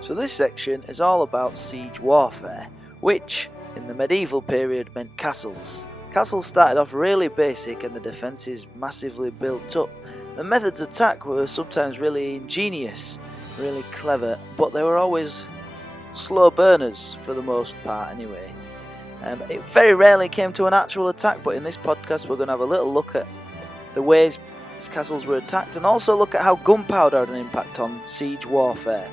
So this section is all about siege warfare, which in the medieval period meant castles. Castles started off really basic and the defences massively built up. The methods of attack were sometimes really ingenious, really clever, but they were always slow burners for the most part anyway. It very rarely came to an actual attack, but in this podcast we're going to have a little look at the ways castles were attacked and also look at how gunpowder had an impact on siege warfare.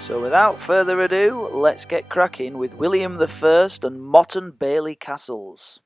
So without further ado, let's get cracking with William I and Motte Bailey castles.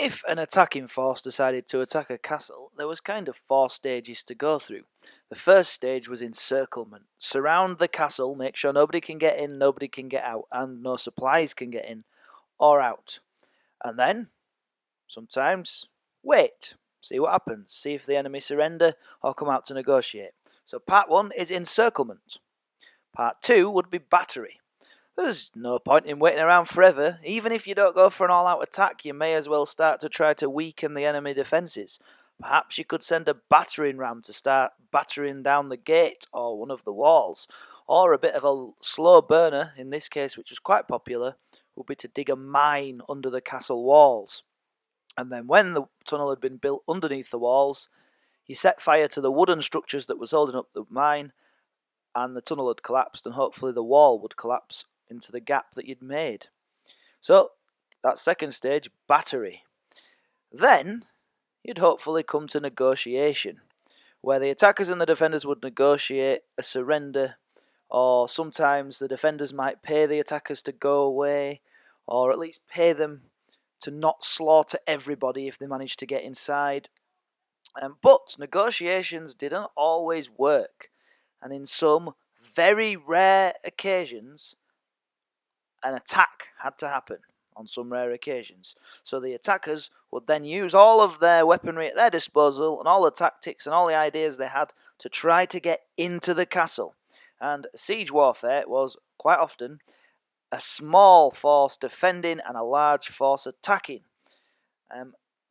If an attacking force decided to attack a castle, there was kind of 4 stages to go through. The first stage was encirclement. Surround the castle, make sure nobody can get in, nobody can get out, and no supplies can get in or out. And then, sometimes, wait. See what happens. See if the enemy surrender or come out to negotiate. So part 1 is encirclement. Part 2 would be battery. There's no point in waiting around forever. Even if you don't go for an all-out attack, you may as well start to try to weaken the enemy defences. Perhaps you could send a battering ram to start battering down the gate or one of the walls. Or a bit of a slow burner, in this case, which was quite popular, would be to dig a mine under the castle walls. And then when the tunnel had been built underneath the walls, you set fire to the wooden structures that was holding up the mine, and the tunnel had collapsed, and hopefully the wall would collapse into the gap that you'd made. So, that second stage, battery. Then, you'd hopefully come to negotiation, where the attackers and the defenders would negotiate a surrender, or sometimes the defenders might pay the attackers to go away, or at least pay them to not slaughter everybody if they managed to get inside. But negotiations didn't always work, and in some very rare occasions, an attack had to happen on some rare occasions. So the attackers would then use all of their weaponry at their disposal and all the tactics and all the ideas they had to try to get into the castle. And siege warfare was quite often a small force defending and a large force attacking.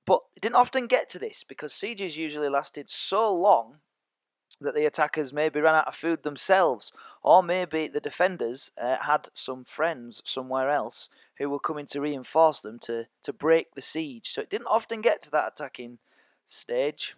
But it didn't often get to this because sieges usually lasted so long that the attackers maybe ran out of food themselves, or maybe the defenders had some friends somewhere else who were coming to reinforce them to break the siege. So it didn't often get to that attacking stage.